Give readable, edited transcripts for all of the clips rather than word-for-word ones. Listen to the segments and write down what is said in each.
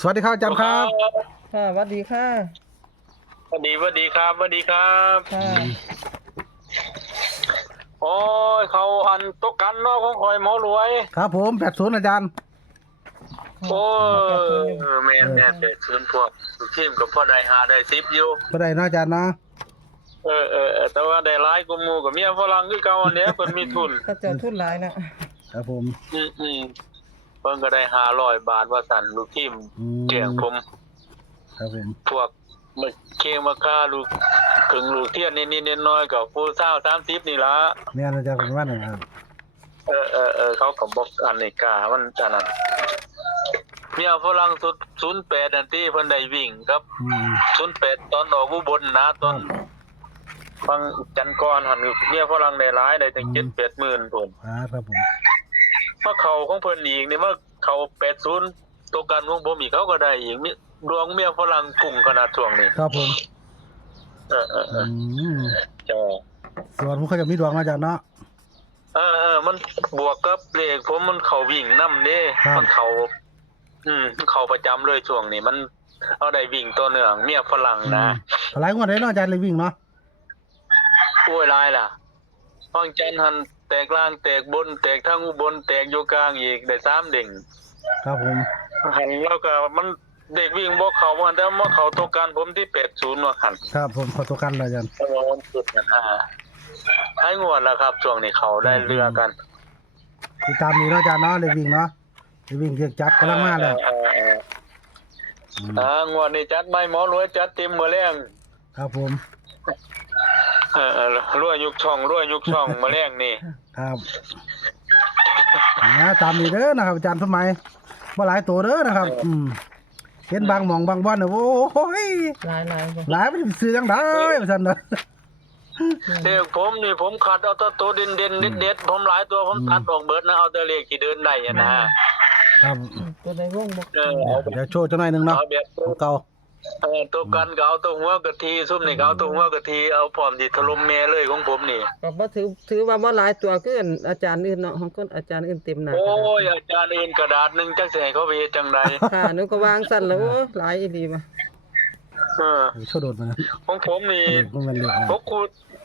สวัสดีครับอาจารย์ครับค่ะสวัสดีค่ะสวัสดีครับค่ะโอ้ยเขาอันตกกันเนาะของคอยหมอรวยครับผม80อาจารย์โอ้80ยอยู่แม่นแม่นคืนพวกทีมกับพ่อได้5ได้10อยู่ก็ได้เนาะอาจารย์นะแต่ว่าได้หลายกว่าหมู่กับเมียฝรั่งคือเก่าอันเนี้ยเพิ่นมีทุนก็เจ้าทุนหลายนะครับผมเพิ่นก็ได้500 บาทว่าสั่นลูกทีมแจ้งผม ครับผมพวกมาเคงมาค่าลูกถึงลูกเทียนนิดๆน้อยๆก็ผู้เฒ่า30นี่ล่ะแม่นอาจารย์ผมว่านะครับเขาก็บอกอันนี้กามันจันนั้นเมียฝรั่งสุด08อันที่เพิ่นได้วิ่งครับ08ตอนออกอุบลนะตอนฟังจันกรหันเมียฝรั่งได้หลายได้ถึง 7-8 หมื่นพุ่นครับผมมาเข้าของเพิ่นอีกนี่มาเข้า80ตัวกันของผมอีกเขาก็ได้อีกดวงเมียฝรั่งพุ่งขนาดช่วงนี้ครับผมจ้าส่วนผมเขาจะมีดวงอาจารย์เนาะมันบวกกับเลขผมมันเข้าวิ่งนำเด้มันเข้าเข้าประจำเลยช่วงนี้มันเอาได้วิ่งตัวเนื่องเมียฝรั่งนะหลายงวดเลยเนาะอาจารย์เลยวิ่งเนาะโอ้ยหลายล่ะฟังจันหันแตกล่างแตกบนแตกทั้งอุบลแตกอยู่กลางอีกได้3เด้งครับผมหันแล้วก็มันเด็กวิ่งบ่เข้ามันแต่ว่าเข้าตัวกันผมที่80ว่าคั่นครับผมขอตัวกันเลยอาจารย์มันสุดนั่นให้งวดแล้วครับช่วงนี้เขาได้เรือกันติดตามนี้เนาะอาจารย์เนาะเลยวิ่งเนาะเลยวิ่งเรียกจับกำลังมาแล้วงวดนี้จัดไม่หมอรวยจัดเต็มมื้อแรงครับผมรวยยุกช่องมื้อแรงนี่ครับนะตามนี้เด้อนะครับอาจารย์สมัยบ่หลายตัวเด้อนะครับเห็นบางหม่องบางบ่อนน่ะโอ้ยหลายหลายมันซื้อจังได๋ว่าซั่นเด้อเลขผมนี่ผมขัดเอาตัวเด่นๆเด็ดๆผมหลายตัวผมตัดออกเบิดนะเอาแต่เลขที่เดินได้นะครับตัวใดวงบ่เดี๋ยวโชว์จังหน่อยนึงเนาะเก่าตัวกันก็เอาตัวหัวกะทิซุ่มนี่ก็เอาตัวหัวกะทิเอาพร้อมสิถล่มแม่เลยของผมนี่ก็บ่ถือว่าบ่หลายตัวคืออาจารย์อื่นเนาะของคนอาจารย์อื่นเต็มหน้าโอ้ยอาจารย์อื่นกระดาษนึงจักสิให้เขาไปเฮ็ดจังได๋ค่ะนึกก็วางสั่นแล้วหลายอีหลีบ่โชว์โดดมาของผมนี่พวกกู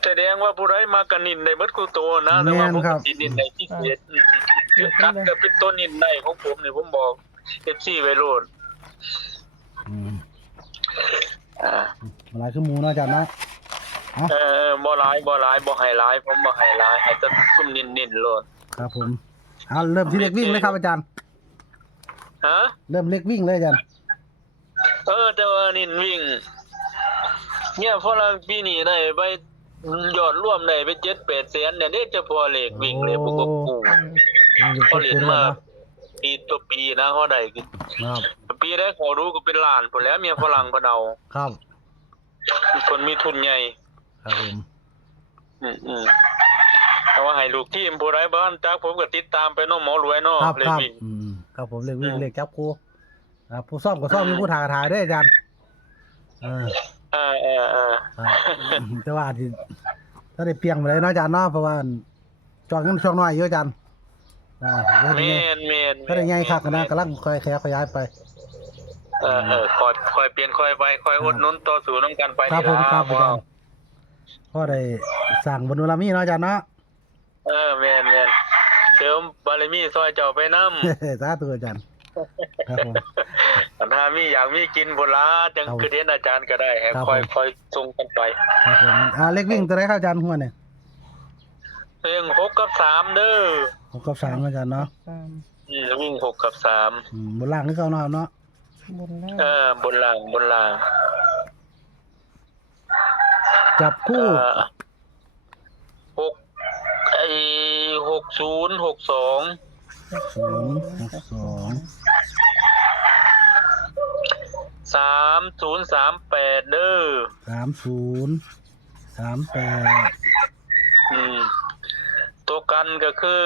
แสดงว่าผู้ใดมากระนินได้เบิดกูโตนะแต่ว่าผมสินินได้พิเศษกัดก็เป็นต้นนินได้ของผมนี่ผมบอก FC ไว้โลดหลายชั่วโมงนะอาจารย์นะบ่หลายบ่ให้หลายผมบ่ให้หลายให้แต่ซุ่มนินๆโลดครับผมเริ่มที่เล็กวิ่งเลยครับอาจารย์เริ่มเล็กวิ่งเลยอาจารย์แต่ว่านินวิ่งเนี่ยพอเราปีนี้ได้ไปยอดรวมได้ไป7-8 แสนเนี่ยเด้จะพอเลขวิ่งเลยบ่กบกูพอเล่นมาปีต่อปีนะเฮาได้ครับปีแรกเขารู้ก็เป็นล้านพุ่นแล้วเมียฝรั่งบ่เดาครับคนมีทุนใหญ่ครับผมแต่ว่าให้ลูกทีมผู้ใดบ้านจักผมก็ติดตามไปเนาะหมอรวยเนาะเลขวิ่งครับผมเลขวิ่งเลขจับคู่ผู้ซ่อมก็ซ่อมมีผู้ถ่ายด้วยอาจารย์แต่ว่าที่ถ้าได้เปียงไปเลยเนาะอาจารย์เนาะเพราะว่าจองเงินช่วงน้อยเยอะอาจารย์แม่นก็ได้ใหญ่คักนะกำลังค่อยขยายไปค่อยเปลี่ยนค่อยไปค่อยอดหนุนต่อสู้นำกันไปนี่ล่ะครับอาจารย์พอได้สร้างบุญบารมีเนาะอาจารย์เนาะแม่นเสริมบารมีซอยเจ้าไปนำสาธุอาจารย์ครับผมถ้ามีอยากมีกินพุ่นล่ะจังคือเรียนอาจารย์ก็ได้ให้ค่อยส่งกันไปครับผมเลขวิ่งตัวไหนครับอาจารย์หัวเนี่ย6 กับ 3เด้อ6 กับ 3อาจารย์เนาะวิ่ง6 กับ 3บนล่างคือเก่าเนาะบนล่างจับคู่3038เด้อตัวกันก็คือ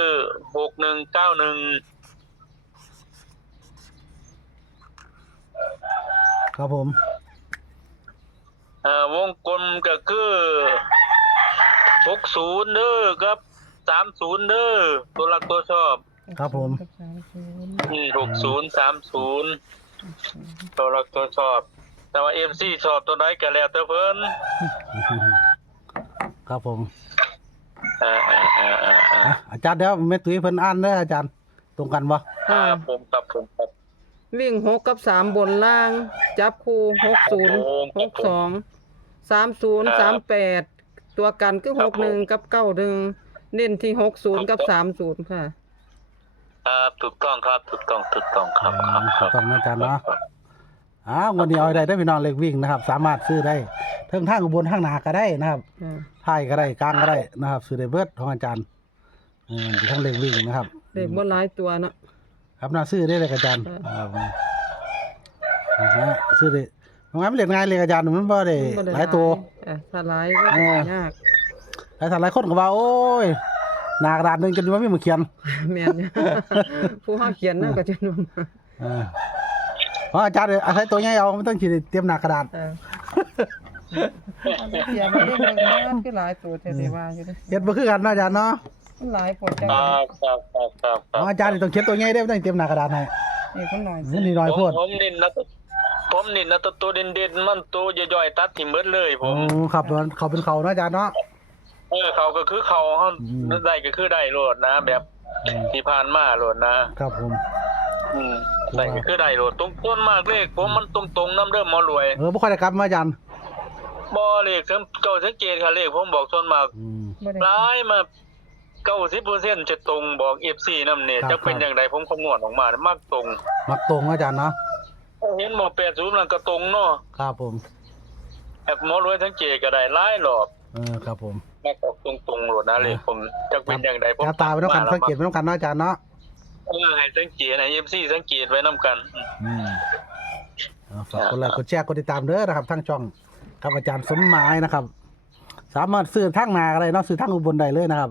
6191ครับผมวงกลมก็คือ60เด้อครับ30เด้อตัวหลักตัวชอบครับผม60 30 ตัวรักตัวชอบ แต่ว่า MC ชอบตัวใดก็แล้วแต่เพิ่น ครับผม อ่า อาจารย์เดี๋ยวแม่ตุ้ยเพิ่นอ่านเด้ออาจารย์ตรงกันบ่ ค่ะ ผมครับวิ่ง6กับ3บนล่าง จับคู่60 62 30 38ตัวกันคือ61กับ91เน้นที่60กับ30ค่ะ ครับถูกต้องครับถูกต้องครับ ถูกต้องนะอาจารย์เนาะวันนี้เอาให้ได้พี่น้องเลขวิ่งนะครับ สามารถซื้อได้เทิงทางอุบลทางหนาก็ได้นะครับ ท้ายก็ได้กลางก็ได้นะครับซื้อได้เบิดของอาจารย์ทั้งเลขวิ่งนะครับ เลขบ่หลายตัวเนาะ ครับน่าซื้อได้เลยอาจารย์ซื้อได้งั้นมันเรียนง่ายเลยอาจารย์มันบ่ได้หลายตัว ถ้าหลายก็ยาก หลายคนก็ว่าโอ้ยหน้ากระดาษนึงจนว่ามีมือเขียน แม่นอยู่ ผู้เฮาเขียนน่ะก็จะนุ่ม เพราะอาจารย์อาศัยตัวใหญ่เอาไม่ต้องขีดเตรียมหน้ากระดาษ เขียนบ่ได้มันคือหลายตัวแต่สิว่าอยู่เด้ เฮ็ดบ่คือกันเนาะอาจารย์เนาะ มันหลายปวดจัง ครับ อาจารย์นี่ต้องเขียนตัวใหญ่ได้ไม่ต้องเตรียมหน้ากระดาษให้ นี่คนน้อย นี่น้อยโพด ผมนินนะตัวเด่นๆมันตัวย่อยๆตัดทิ้งหมดเลยผม ครับเขาเป็นเขาเนาะอาจารย์เนาะ เขาก็คือเขาได้ก็คือได้โลดนะ แบบที่ผ่านมาโลดนะครับ ผม ได้ก็คือได้โลดตรงต้นมากเลขผมมันตรงๆน้ำเริ่มหมอรวย บ่ค่อยได้กลับมาอาจารย์ บ่เลขเจ้าสังเกตค่ะเลขผมบอกส่วนมาก บ่ได้ หลายมา 90% จะตรงบอก FC นำเนี่ยจะเป็นอย่างไรผมคำนวณออกมามักตรง มักตรงอาจารย์เนาะ เห็นหมอ80นั่นก็ตรงเนาะ ครับผม แอบหมอรวยสังเกตก็ได้หลายรอบ ครับผม มักออกตรงๆโลดนะเลขผมจะเป็นอย่างไรผม ตาไปต้องกันสังเกตไปต้องกันเนาะอาจารย์เนาะ ให้สังเกตให้ FC สังเกตไว้นํกัน ฝากกดไลค์กดแชร์กดติดตามเด้อนะครับทั้งช่องครับอาจารย์สมหมายนะครับ สามารถซื้อทั้งนาก็ได้เนาะซื้อทั้งอุบลได้เลยนะครับ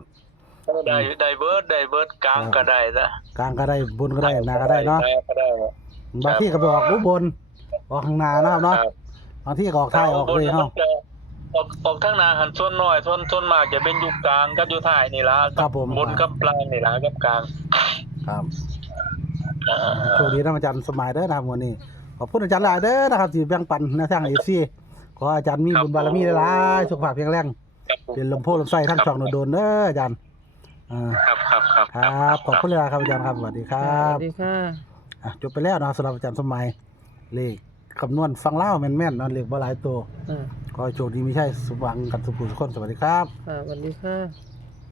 ได้เบิดกลางก็ได้ซะ กลางก็ได้บนก็ได้นาก็ได้เนาะ ก็ได้ บางที่ก็ไปออกอุบลออกข้างนานะครับเนาะบางที่ก็ออกท้ายออกเลยเฮา ออกทางหน้าหันส่วนน้อยส่วนมากจะเป็นอยู่กลางกับอยู่ท้ายนี่ล่ะ ครับผม บนกับกลางนี่ล่ะกับกลาง ครับโชคดีนะอาจารย์สมหมายเด้อนะครับวันนี้ขอบคุณอาจารย์หลายเด้อนะครับที่แบ่งปันแนวทาง FC ขออาจารย์มีบุญบารมีหลายๆสุขภาพแข็งแรงเป็นลมโพลมไส้ทั้งช่องโดนเด้ออาจารย์ครับ ครับขอบคุณเลยครับอาจารย์ครับสวัสดีครั ส บ วัสดีค่ะ จบไปแล้วนะครับสำหรับอาจารย์สมหมัยเลขคำนวณฟังเล่าแม่นๆนอนเลขบ่หลายตัวขอให้โชคดีไม่ใช่สมหวังกันสุขสุขคนสวัสดีครับ สวัสดีค่ะ